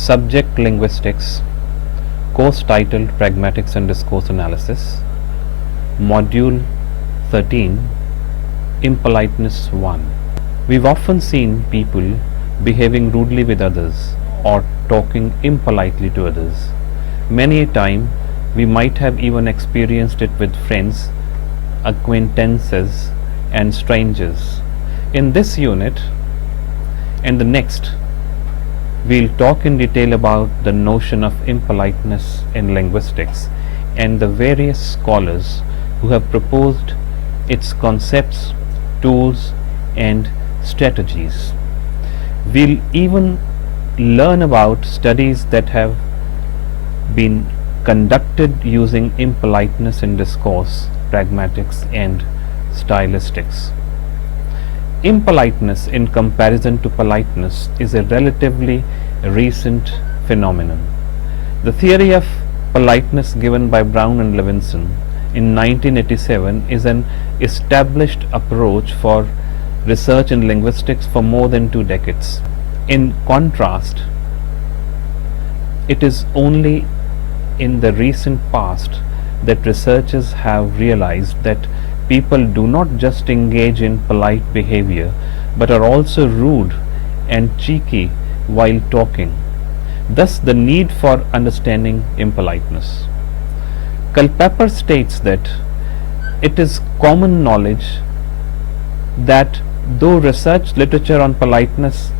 Subject Linguistics, course titled Pragmatics and Discourse Analysis, Module 13, Impoliteness 1. We've often seen people behaving rudely with others or talking impolitely to others. Many a time we might have even experienced it with friends, acquaintances and strangers. In this unit and the next, we'll talk in detail about the notion of impoliteness in linguistics and the various scholars who have proposed its concepts, tools and strategies. We'll even learn about studies that have been conducted using impoliteness in discourse, pragmatics and stylistics. Impoliteness in comparison to politeness is a relatively recent phenomenon. The theory of politeness given by Brown and Levinson in 1987 is an established approach for research in linguistics for more than 2 decades. In contrast, it is only in the recent past that researchers have realized that people do not just engage in polite behavior but are also rude and cheeky while talking. Thus the need for understanding impoliteness. Culpeper states that it is common knowledge that though research literature on politeness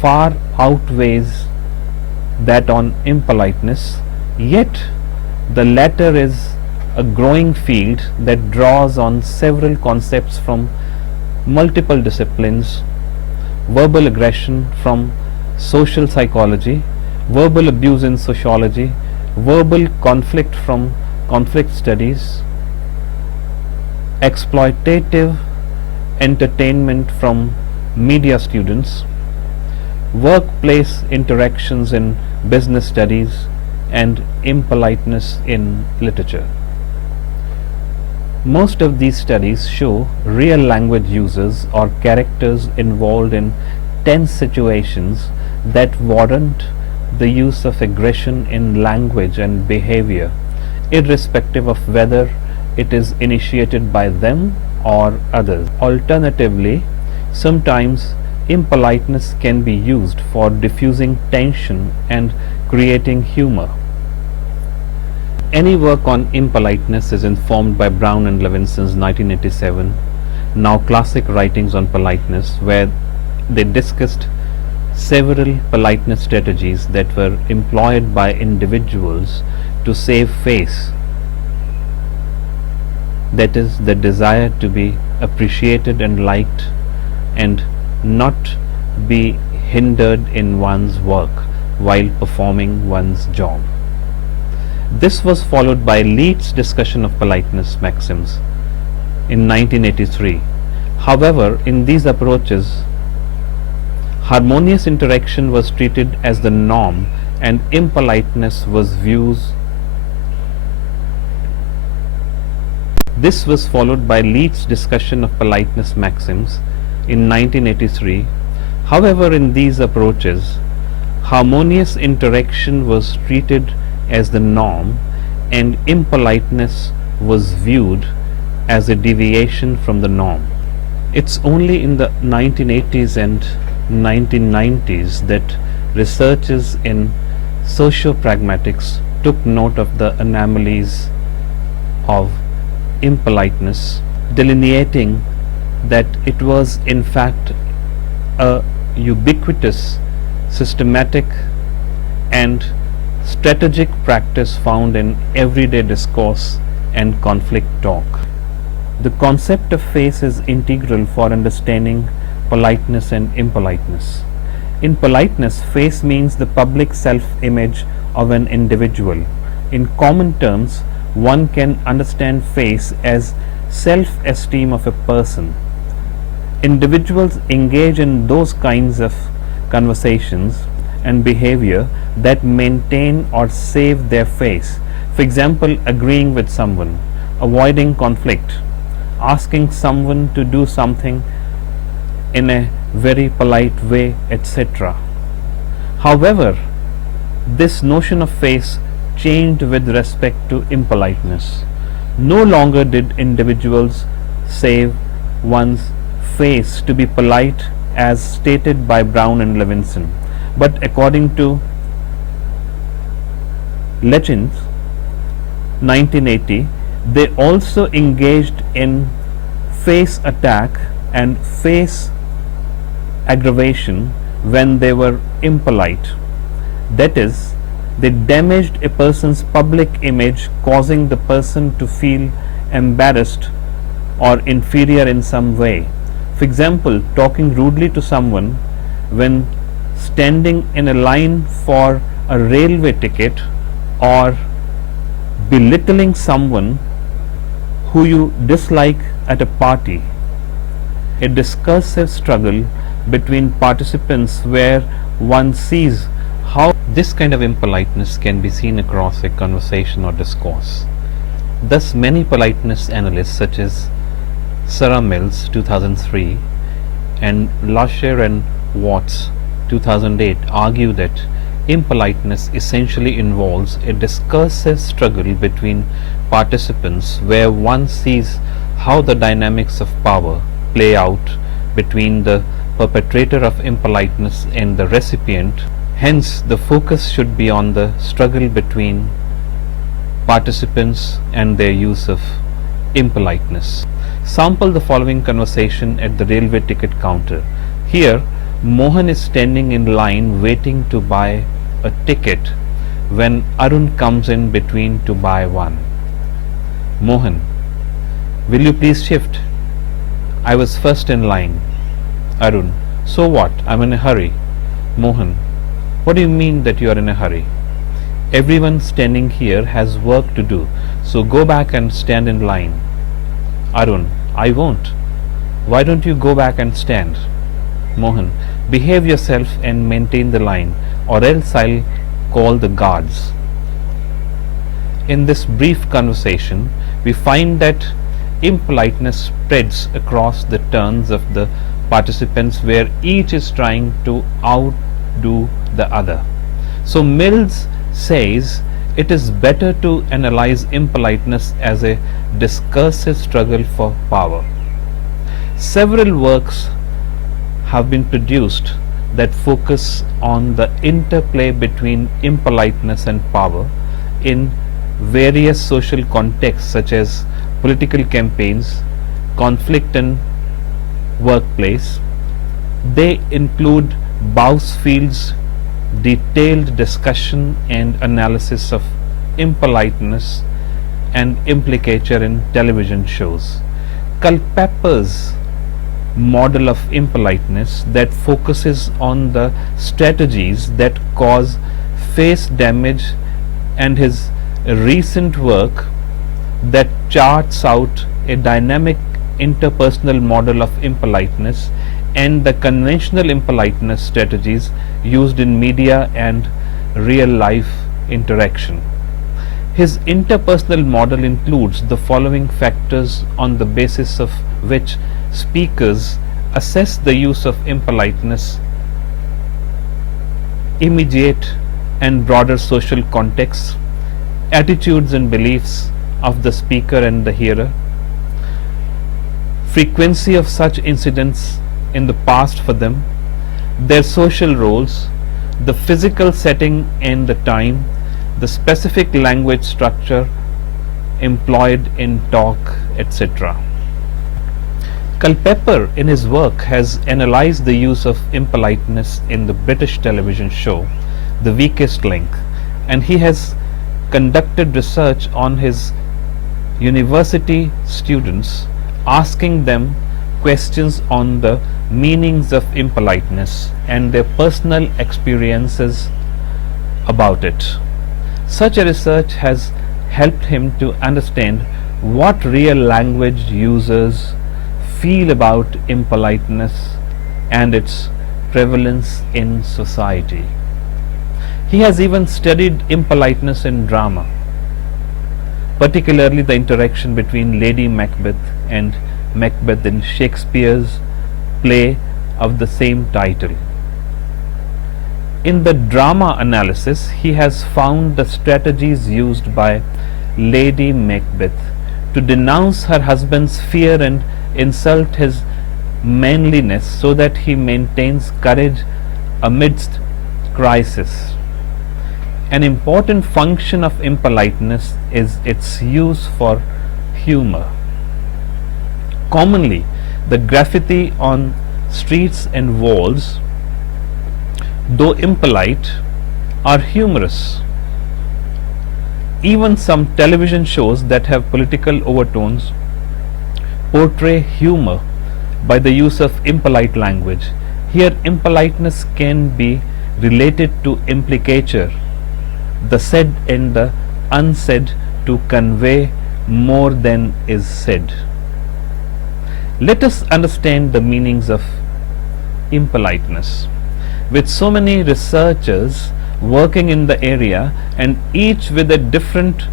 far outweighs that on impoliteness, yet the latter is a growing field that draws on several concepts from multiple disciplines: verbal aggression from social psychology, verbal abuse in sociology, verbal conflict from conflict studies, exploitative entertainment from media students, workplace interactions in business studies, and impoliteness in literature. Most of these studies show real language users or characters involved in tense situations that warrant the use of aggression in language and behavior, irrespective of whether it is initiated by them or others. Alternatively, sometimes impoliteness can be used for diffusing tension and creating humor. Any work on impoliteness is informed by Brown and Levinson's 1987 now classic writings on politeness, where they discussed several politeness strategies that were employed by individuals to save face, that is, the desire to be appreciated and liked and not be hindered in one's work while performing one's job. This was followed by Leeds' discussion of politeness maxims in 1983. However, in these approaches, harmonious interaction was treated as the norm and impoliteness was This was followed by Leeds' discussion of politeness maxims in 1983. However, in these approaches, harmonious interaction was treated as the norm and impoliteness was viewed as a deviation from the norm. It's only in the 1980s and 1990s that researchers in socio-pragmatics took note of the anomalies of impoliteness, delineating that it was in fact a ubiquitous, systematic and strategic practice found in everyday discourse and conflict talk. The concept of face is integral for understanding politeness and impoliteness. In politeness, face means the public self-image of an individual. In common terms, one can understand face as self-esteem of a person. Individuals engage in those kinds of conversations and behavior that maintain or save their face. For example, agreeing with someone, avoiding conflict, asking someone to do something in a very polite way, etc. However, this notion of face changed with respect to impoliteness. No longer did individuals save one's face to be polite as stated by Brown and Levinson, but according to Lings 1980, they also engaged in face attack and face aggravation when they were impolite. That is, they damaged a person's public image, causing the person to feel embarrassed or inferior in some way. For example, talking rudely to someone when standing in a line for a railway ticket, or belittling someone who you dislike at a party. A discursive struggle between participants where one sees how this kind of impoliteness can be seen across a conversation or discourse. Thus, many politeness analysts such as Sara Mills 2003 and Lasher and Watts 2008 argue that impoliteness essentially involves a discursive struggle between participants where one sees how the dynamics of power play out between the perpetrator of impoliteness and the recipient. Hence, the focus should be on the struggle between participants and their use of impoliteness. Sample the following conversation at the railway ticket counter. Here, Mohan is standing in line waiting to buy a ticket when Arun comes in between to buy one. Mohan: will you please shift? I was first in line. Arun: so what? I'm in a hurry. Mohan: what do you mean that you are in a hurry? Everyone standing here has work to do, so go back and stand in line. Arun: I won't. Why don't you go back and stand? Mohan: behave yourself and maintain the line, or else I'll call the guards. In this brief conversation, we find that impoliteness spreads across the turns of the participants where each is trying to outdo the other. So Mills says it is better to analyze impoliteness as a discursive struggle for power. Several works have been produced that focus on the interplay between impoliteness and power in various social contexts such as political campaigns, conflict in workplace. They include Bousfield's detailed discussion and analysis of impoliteness and implicature in television shows. Culpepper's model of impoliteness that focuses on the strategies that cause face damage, and his recent work that charts out a dynamic interpersonal model of impoliteness and the conventional impoliteness strategies used in media and real life interaction. His interpersonal model includes the following factors on the basis of which speakers assess the use of impoliteness: immediate and broader social contexts, attitudes and beliefs of the speaker and the hearer, frequency of such incidents in the past for them, their social roles, the physical setting and the time, the specific language structure employed in talk, etc. Culpeper in his work has analyzed the use of impoliteness in the British television show The Weakest Link, and he has conducted research on his university students, asking them questions on the meanings of impoliteness and their personal experiences about it. Such a research has helped him to understand what real language users feel about impoliteness and its prevalence in society. He has even studied impoliteness in drama, particularly the interaction between Lady Macbeth and Macbeth in Shakespeare's play of the same title. In the drama analysis, he has found the strategies used by Lady Macbeth to denounce her husband's fear and insult his manliness so that he maintains courage amidst crisis. An important function of impoliteness is its use for humor. Commonly, the graffiti on streets and walls, though impolite, are humorous. Even some television shows that have political overtones portray humor by the use of impolite language. Here, impoliteness can be related to implicature, the said and the unsaid, to convey more than is said. Let us understand the meanings of impoliteness. With so many researchers working in the area and each with a different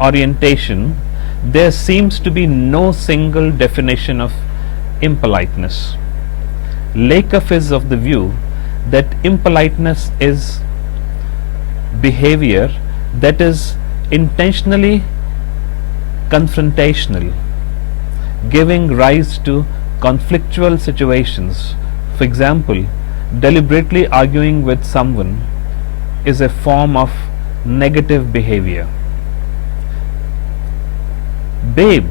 orientation, there seems to be no single definition of impoliteness. Lakoff is of the view that impoliteness is behavior that is intentionally confrontational, giving rise to conflictual situations. For example, deliberately arguing with someone is a form of negative behavior. Babe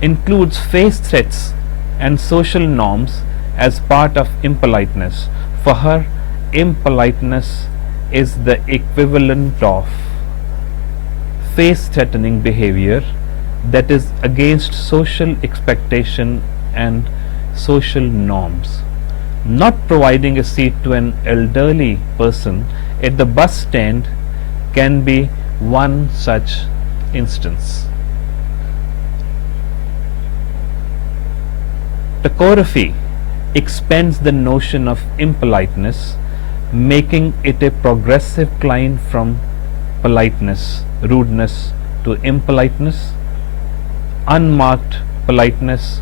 includes face threats and social norms as part of impoliteness. For her, impoliteness is the equivalent of face threatening behavior that is against social expectation and social norms. Not providing a seat to an elderly person at the bus stand can be one such instance. Topography expands the notion of impoliteness, making it a progressive climb from politeness, rudeness, to impoliteness, unmarked politeness,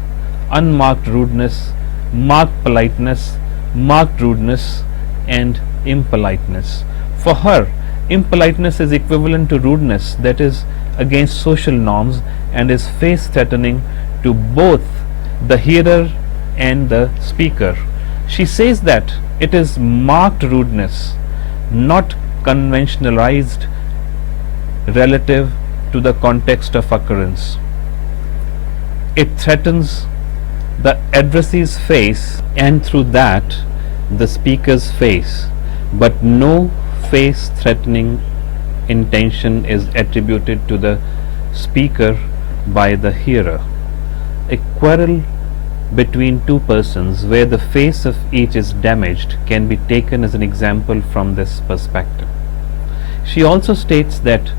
unmarked rudeness, marked politeness, marked rudeness, and impoliteness. For her, impoliteness is equivalent to rudeness, that is against social norms, and is face threatening to both the hearer and the speaker. She says that it is marked rudeness, not conventionalized relative to the context of occurrence. It threatens the addressee's face and through that the speaker's face, but no face threatening intention is attributed to the speaker by the hearer. A quarrel between two persons where the face of each is damaged can be taken as an example from this perspective. She also states that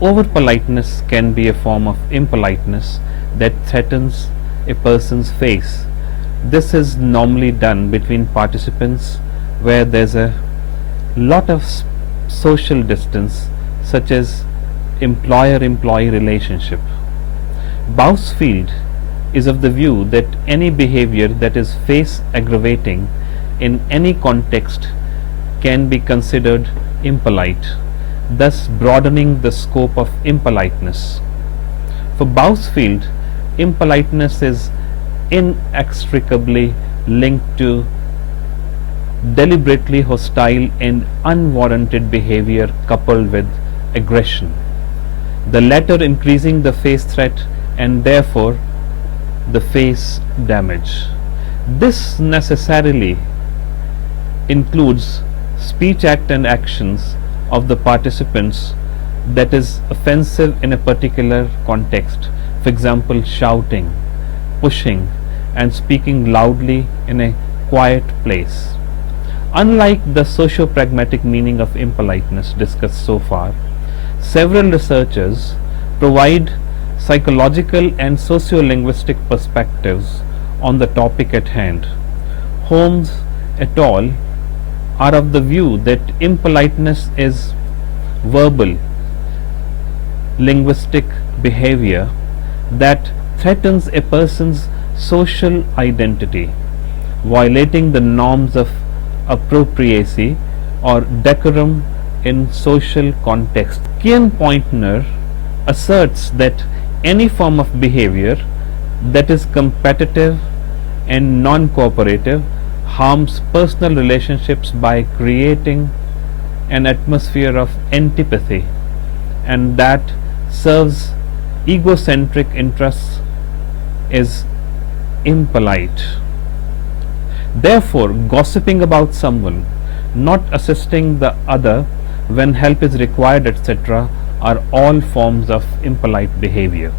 over politeness can be a form of impoliteness that threatens a person's face. This is normally done between participants where there's a lot of social distance, such as employer-employee relationship. Bousfield is of the view that any behavior that is face aggravating in any context can be considered impolite, thus broadening the scope of impoliteness. For Bousfield, impoliteness is inextricably linked to deliberately hostile and unwarranted behavior coupled with aggression, the latter increasing the face threat and therefore the face damage. This necessarily includes speech, act and actions of the participants that is offensive in a particular context, for example shouting, pushing and speaking loudly in a quiet place. Unlike the socio-pragmatic meaning of impoliteness discussed so far, several researchers provide psychological and socio-linguistic perspectives on the topic at hand. Holmes et al. Are of the view that impoliteness is verbal, linguistic behavior that threatens a person's social identity, violating the norms of appropriacy or decorum in social context. Kian Pointner asserts that any form of behavior that is competitive and non-cooperative harms personal relationships by creating an atmosphere of antipathy, and that serves egocentric interests is impolite. Therefore, gossiping about someone, not assisting the other when help is required, etc., are all forms of impolite behavior.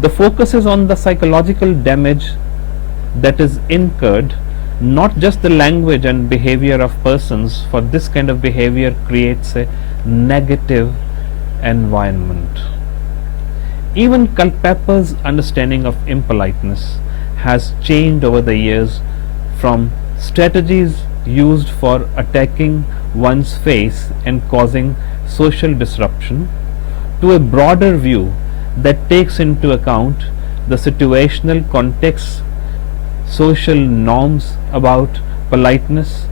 The focus is on the psychological damage that is incurred, not just the language and behavior of persons, for this kind of behavior creates a negative environment. Even Culpeper's understanding of impoliteness has changed over the years from strategies used for attacking one's face and causing social disruption to a broader view that takes into account the situational context, social norms about politeness,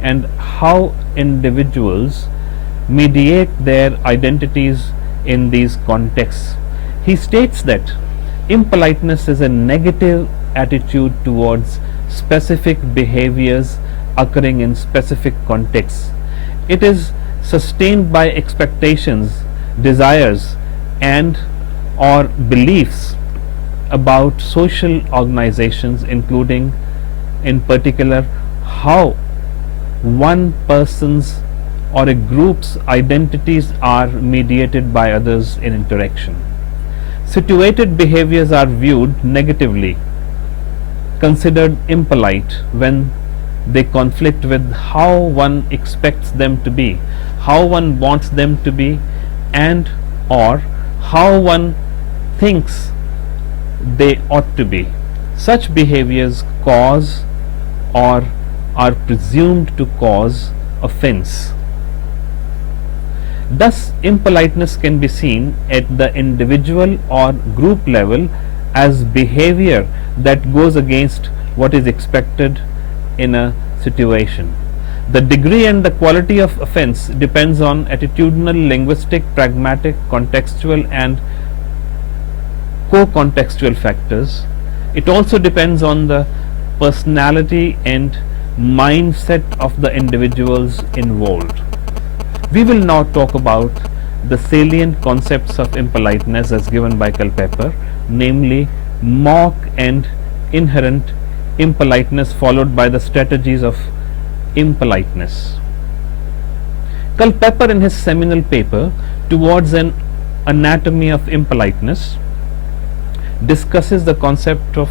and how individuals mediate their identities in these contexts. He states that impoliteness is a negative attitude towards specific behaviors occurring in specific contexts. It is sustained by expectations, desires, and or beliefs about social organizations, including in particular how one person's or a group's identities are mediated by others in interaction. Situated behaviors are viewed negatively, considered impolite when they conflict with how one expects them to be, how one wants them to be, and or how one thinks they ought to be. Such behaviors cause or are presumed to cause offence. Thus, impoliteness can be seen at the individual or group level as behavior that goes against what is expected in a situation. The degree and the quality of offence depends on attitudinal, linguistic, pragmatic, contextual, and co-contextual factors. It also depends on the personality and mindset of the individuals involved. We will now talk about the salient concepts of impoliteness as given by Culpeper, namely mock and inherent impoliteness, followed by the strategies of impoliteness. Culpeper, in his seminal paper Towards an Anatomy of Impoliteness, discusses the concept of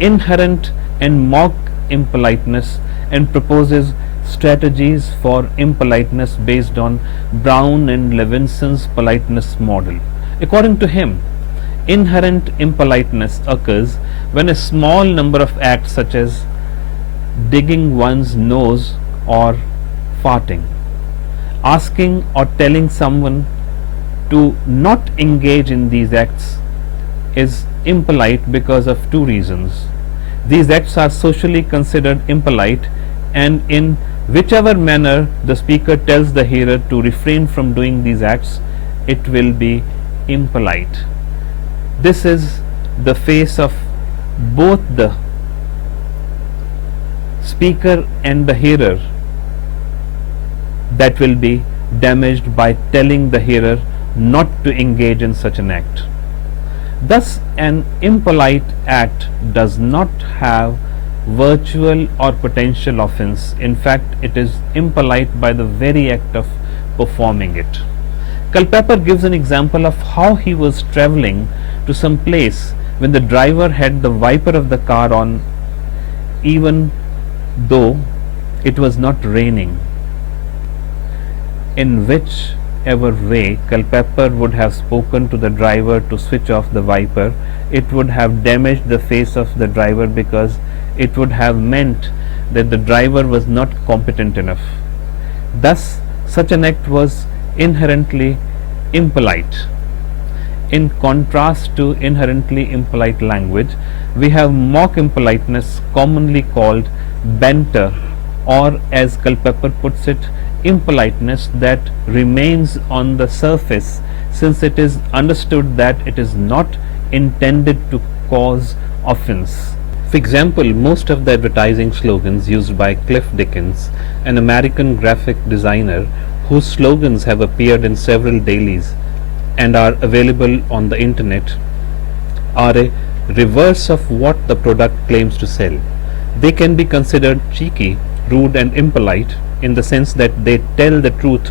inherent and mock impoliteness and proposes strategies for impoliteness based on Brown and Levinson's politeness model. According to him, inherent impoliteness occurs when a small number of acts such as digging one's nose or farting, asking or telling someone to not engage in these acts is impolite because of two reasons. These acts are socially considered impolite, and in whichever manner the speaker tells the hearer to refrain from doing these acts, it will be impolite. This is the face of both the speaker and the hearer that will be damaged by telling the hearer not to engage in such an act. Thus, an impolite act does not have virtual or potential offence. In fact, it is impolite by the very act of performing it. Culpeper gives an example of how he was travelling to some place when the driver had the wiper of the car on, even though it was not raining. In whichever way Culpeper would have spoken to the driver to switch off the wiper, it would have damaged the face of the driver, because it would have meant that the driver was not competent enough. Thus, such an act was inherently impolite. In contrast to inherently impolite language, we have mock impoliteness, commonly called banter, or as Culpeper puts it, impoliteness that remains on the surface, since it is understood that it is not intended to cause offense. For example, most of the advertising slogans used by Cliff Dickens, an American graphic designer whose slogans have appeared in several dailies and are available on the internet, are a reverse of what the product claims to sell. They can be considered cheeky, rude, and impolite in the sense that they tell the truth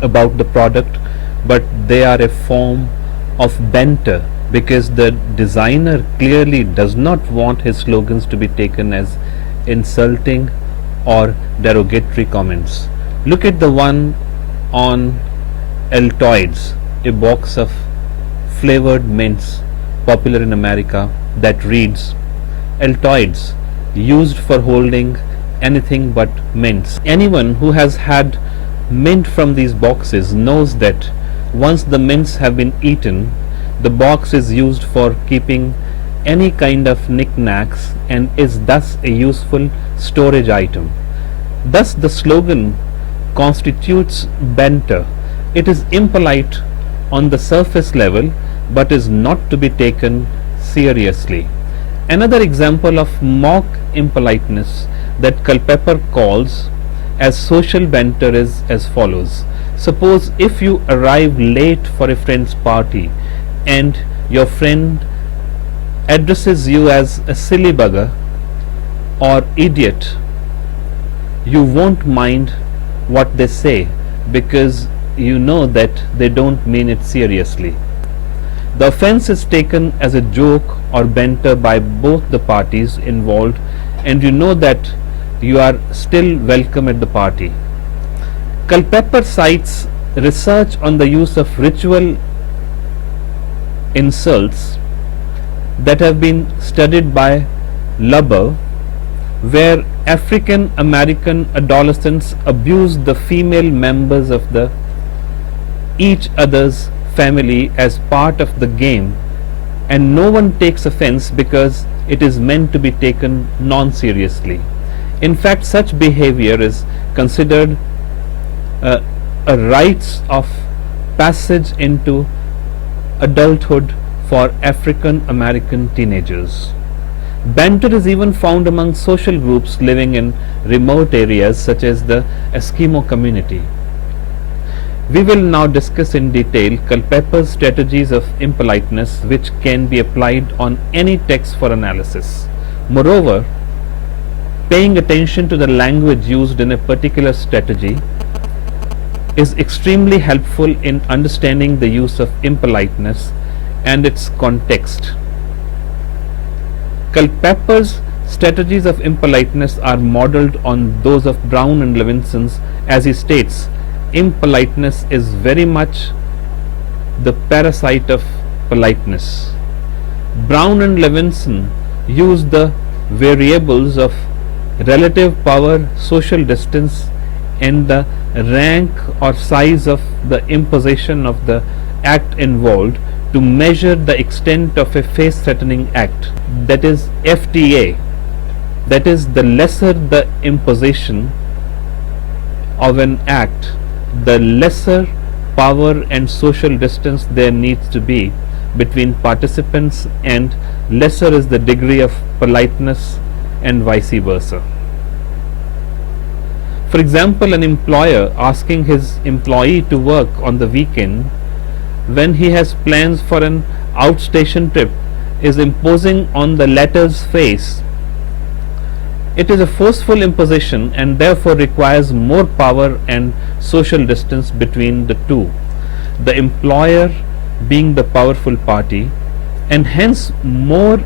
about the product, but they are a form of banter because the designer clearly does not want his slogans to be taken as insulting or derogatory comments. Look at the one on Altoids, a box of flavored mints popular in America, that reads, Altoids, used for holding anything but mints. Anyone who has had mint from these boxes knows that once the mints have been eaten, the box is used for keeping any kind of knickknacks and is thus a useful storage item. Thus the slogan constitutes banter. It is impolite on the surface level but is not to be taken seriously. Another example of mock impoliteness that Culpeper calls as social banter is as follows. Suppose if you arrive late for a friend's party and your friend addresses you as a silly bugger or idiot, you won't mind what they say because you know that they don't mean it seriously. The offense is taken as a joke or banter by both the parties involved, and you know that you are still welcome at the party. Culpeper cites research on the use of ritual insults that have been studied by Lubber, where African American adolescents abuse the female members of each other's family as part of the game, and no one takes offense because it is meant to be taken non-seriously. In fact, such behavior is considered a rites of passage into adulthood for African American teenagers. Banter is even found among social groups living in remote areas such as the Eskimo community. We will now discuss in detail Culpeper's strategies of impoliteness, which can be applied on any text for analysis. Moreover, paying attention to the language used in a particular strategy is extremely helpful in understanding the use of impoliteness and its context. Culpeper's strategies of impoliteness are modeled on those of Brown and Levinson's, as he states, impoliteness is very much the parasite of politeness. Brown and Levinson use the variables of relative power, social distance, and the rank or size of the imposition of the act involved to measure the extent of a face-threatening act, that is FTA. That is, the lesser the imposition of an act, the lesser power and social distance there needs to be between participants, and lesser is the degree of politeness, and vice versa. For example, an employer asking his employee to work on the weekend when he has plans for an outstation trip is imposing on the latter's face. It is a forceful imposition and therefore requires more power and social distance between the two, the employer being the powerful party, and hence more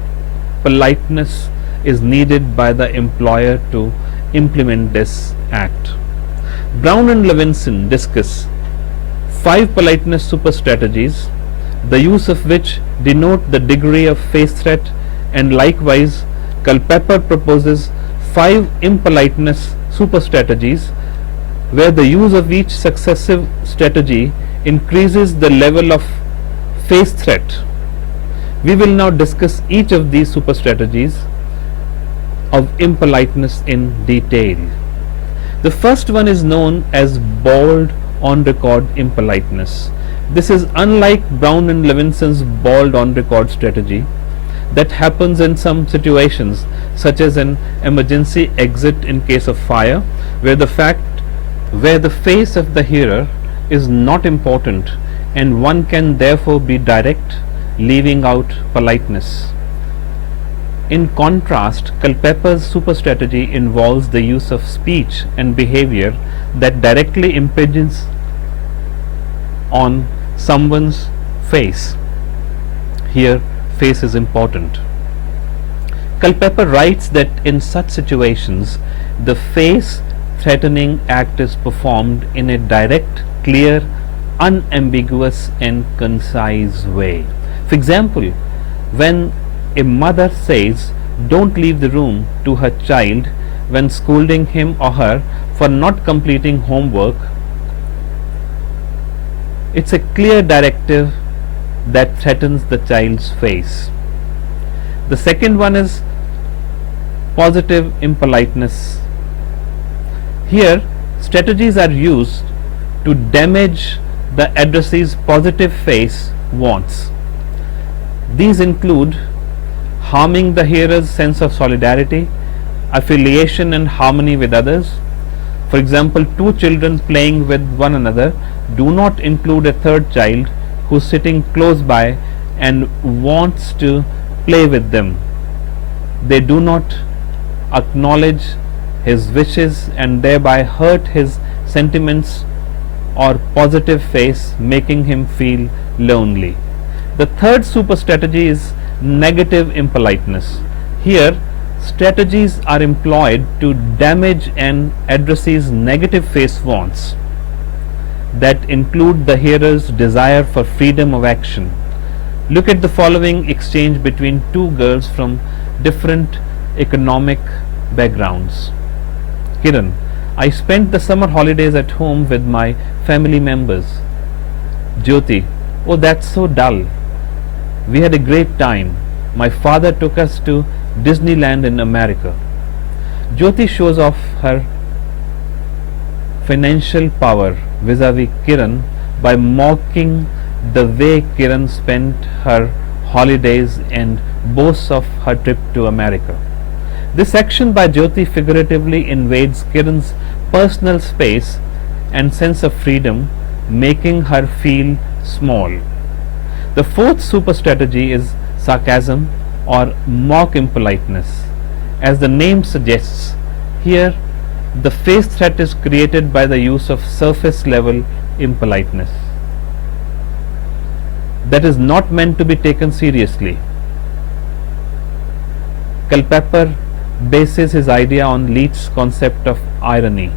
politeness is needed by the employer to implement this act. Brown and Levinson discuss 5 politeness super strategies, the use of which denote the degree of face threat, and likewise Culpeper proposes 5 impoliteness super strategies where the use of each successive strategy increases the level of face threat. We will now discuss each of these super strategies of impoliteness in detail. The first one is known as bald on record impoliteness. This is unlike Brown and Levinson's bald on record strategy that happens in some situations, such as an emergency exit in case of fire, where the face of the hearer is not important and one can therefore be direct, leaving out politeness. In contrast, Culpeper's super strategy involves the use of speech and behavior that directly impinges on someone's face. Here, face is important. Culpeper writes that in such situations, the face threatening act is performed in a direct, clear, unambiguous and concise way. For example, when a mother says, "Don't leave the room" to her child when scolding him or her for not completing homework, it's a clear directive that threatens the child's face. The second one is positive impoliteness. Here, strategies are used to damage the addressee's positive face wants. These include harming the hearer's sense of solidarity, affiliation and harmony with others. For example, two children playing with one another do not include a third child who is sitting close by and wants to play with them. They do not acknowledge his wishes and thereby hurt his sentiments or positive face, making him feel lonely. The third super strategy is negative impoliteness. Here, strategies are employed to damage an addressee's negative face wants that include the hearer's desire for freedom of action. Look at the following exchange between two girls from different economic backgrounds. Kiran: I spent the summer holidays at home with my family members. Jyoti: oh, that's so dull. We had a great time. My father took us to Disneyland in America. Jyoti shows off her financial power vis-a-vis Kiran by mocking the way Kiran spent her holidays and boasts of her trip to America. This action by Jyoti figuratively invades Kiran's personal space and sense of freedom, making her feel small. The fourth super strategy is sarcasm or mock impoliteness. As the name suggests, here the face threat is created by the use of surface level impoliteness that is not meant to be taken seriously. Culpeper bases his idea on Leach's concept of irony,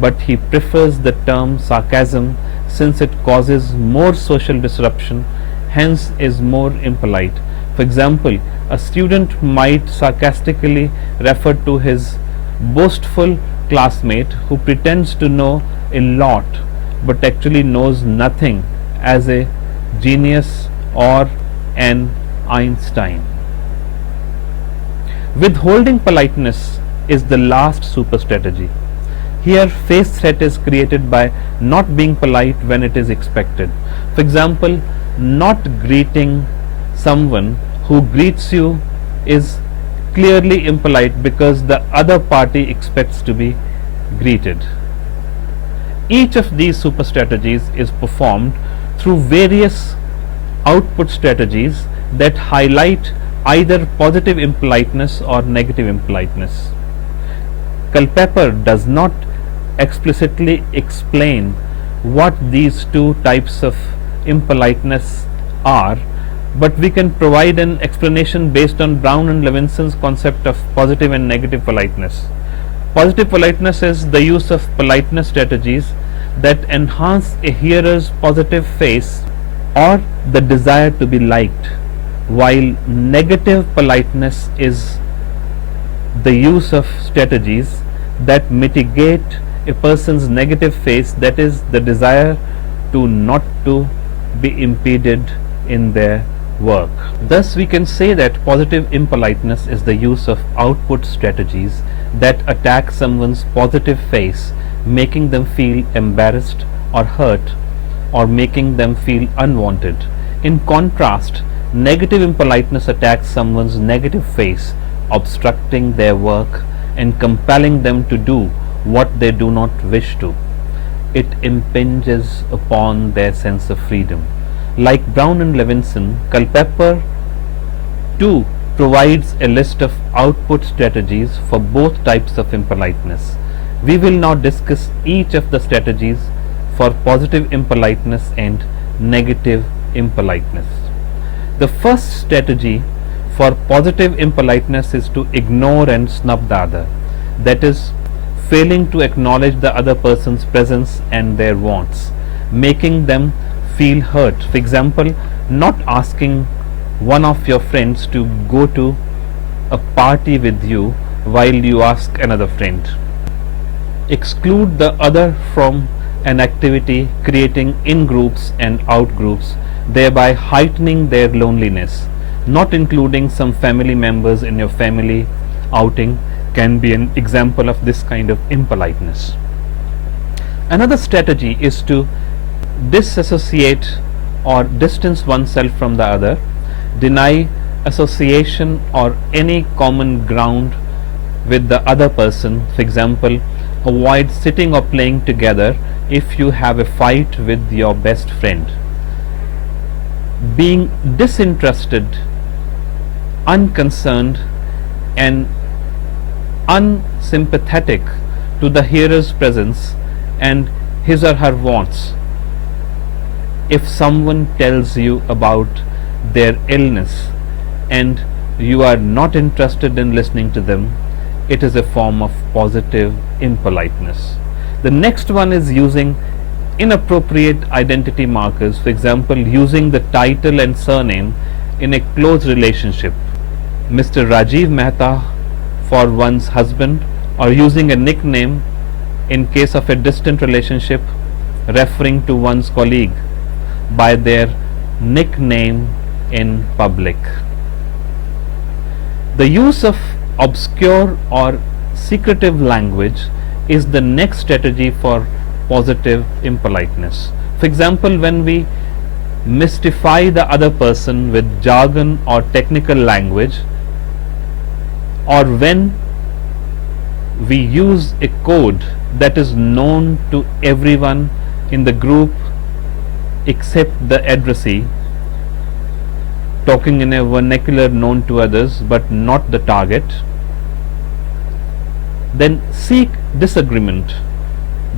but he prefers the term sarcasm since it causes more social disruption, hence is more impolite. For example, a student might sarcastically refer to his boastful classmate who pretends to know a lot but actually knows nothing as a genius or an Einstein. Withholding politeness is the last super strategy. Here, face threat is created by not being polite when it is expected. For example, not greeting someone who greets you is clearly impolite because the other party expects to be greeted. Each of these super strategies is performed through various output strategies that highlight either positive impoliteness or negative impoliteness. Culpeper does not explicitly explain what these two types of impoliteness are, but we can provide an explanation based on Brown and Levinson's concept of positive and negative politeness. Positive politeness is the use of politeness strategies that enhance a hearer's positive face or the desire to be liked, while negative politeness is the use of strategies that mitigate a person's negative face, that is, the desire to not to be impeded in their work. Thus, we can say that positive impoliteness is the use of output strategies that attack someone's positive face making them feel embarrassed or hurt, or making them feel unwanted. In contrast, negative impoliteness attacks someone's negative face, obstructing their work and compelling them to do what they do not wish to. It impinges upon their sense of freedom. Like Brown and Levinson, Culpeper too provides a list of output strategies for both types of impoliteness. We will now discuss each of the strategies for positive impoliteness and negative impoliteness. The first strategy for positive impoliteness is to ignore and snub the other. That is, failing to acknowledge the other person's presence and their wants, making them feel hurt. For example, not asking one of your friends to go to a party with you while you ask another friend. Exclude the other from an activity, creating in-groups and out-groups, thereby heightening their loneliness. Not including some family members in your family outing can be an example of this kind of impoliteness. Another strategy is to disassociate or distance oneself from the other, deny association or any common ground with the other person. For example, avoid sitting or playing together if you have a fight with your best friend. Being disinterested, unconcerned, and unsympathetic to the hearer's presence and his or her wants. If someone tells you about their illness and you are not interested in listening to them, it is a form of positive impoliteness. The next one is using inappropriate identity markers. For example, using the title and surname in a close relationship, Mr. Rajiv Mehta for one's husband, or using a nickname in case of a distant relationship, referring to one's colleague by their nickname in public. The use of obscure or secretive language is the next strategy for positive impoliteness. For example, when we mystify the other person with jargon or technical language, or when we use a code that is known to everyone in the group except the addressee, talking in a vernacular known to others but not the target, then seek disagreement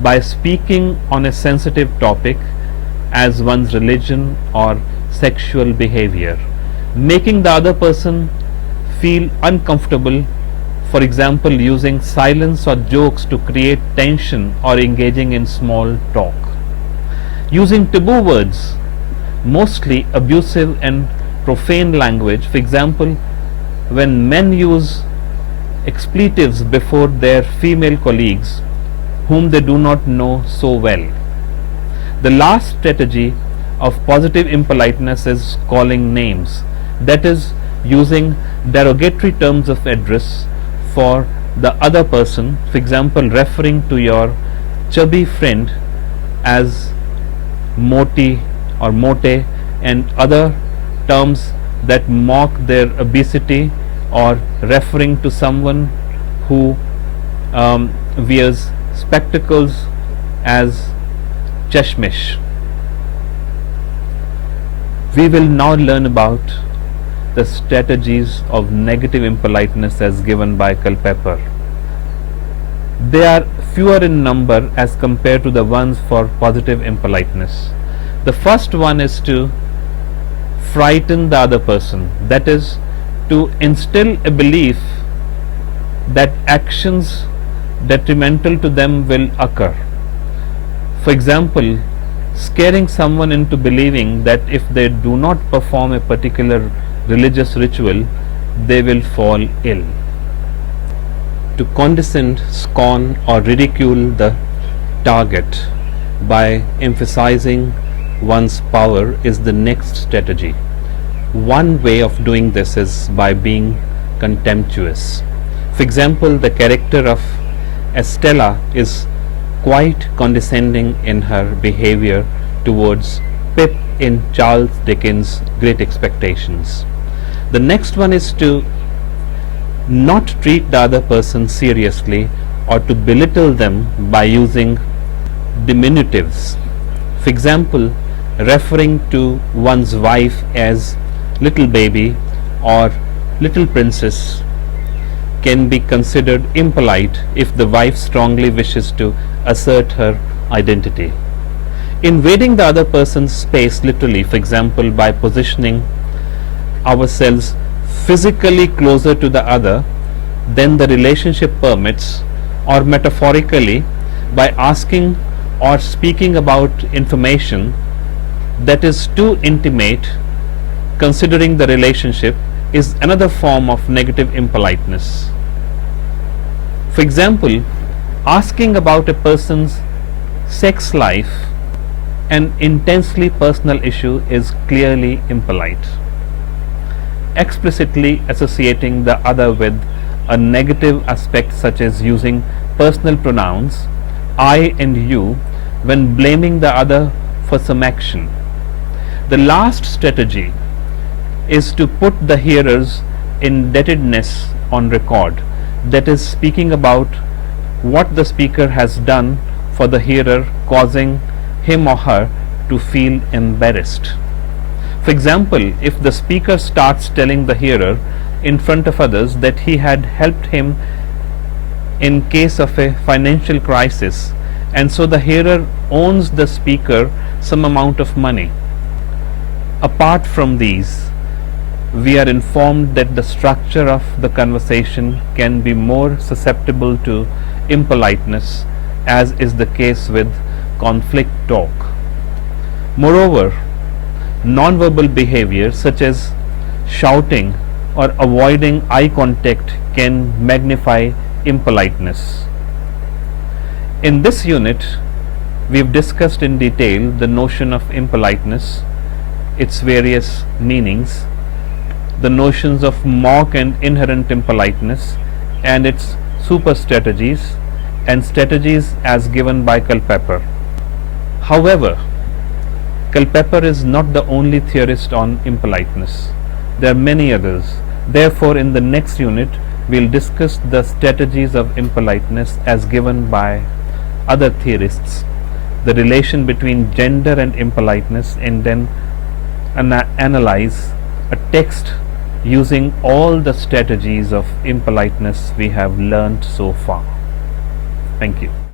by speaking on a sensitive topic as one's religion or sexual behavior, making the other person feel uncomfortable. For example, using silence or jokes to create tension or engaging in small talk. Using taboo words, mostly abusive and profane language. For example, when men use expletives before their female colleagues whom they do not know so well. The last strategy of positive impoliteness is calling names, that is, using derogatory terms of address for the other person. For example, referring to your chubby friend as Moti or Mote, and other terms that mock their obesity, or referring to someone who wears spectacles as chashmish. We will now learn about the strategies of negative impoliteness as given by Culpeper. They are fewer in number as compared to the ones for positive impoliteness. The first one is to frighten the other person, that is, to instill a belief that actions detrimental to them will occur. For example, scaring someone into believing that if they do not perform a particular religious ritual, they will fall ill. To condescend, scorn, or ridicule the target by emphasizing one's power is the next strategy. One way of doing this is by being contemptuous. For example, the character of Estella is quite condescending in her behavior towards Pip in Charles Dickens' Great Expectations. The next one is to not treat the other person seriously or to belittle them by using diminutives. For example, referring to one's wife as little baby or little princess can be considered impolite if the wife strongly wishes to assert her identity. Invading the other person's space literally, for example, by positioning ourselves physically closer to the other than the relationship permits, or metaphorically by asking or speaking about information that is too intimate considering the relationship, is another form of negative impoliteness. For example, asking about a person's sex life, an intensely personal issue, is clearly impolite. Explicitly associating the other with a negative aspect, such as using personal pronouns I and you when blaming the other for some action. The last strategy is to put the hearer's indebtedness on record, that is, speaking about what the speaker has done for the hearer, causing him or her to feel embarrassed. For example, if the speaker starts telling the hearer in front of others that he had helped him in case of a financial crisis, and so the hearer owes the speaker some amount of money. Apart from these, we are informed that the structure of the conversation can be more susceptible to impoliteness, as is the case with conflict talk. Moreover, nonverbal behavior such as shouting or avoiding eye contact can magnify impoliteness. In this unit, we have discussed in detail the notion of impoliteness, its various meanings, the notions of mock and inherent impoliteness, and its super strategies and strategies as given by Culpeper. However, Culpeper is not the only theorist on impoliteness. There are many others. Therefore, in the next unit, we will discuss the strategies of impoliteness as given by other theorists, the relation between gender and impoliteness, and then analyze a text using all the strategies of impoliteness we have learned so far. Thank you.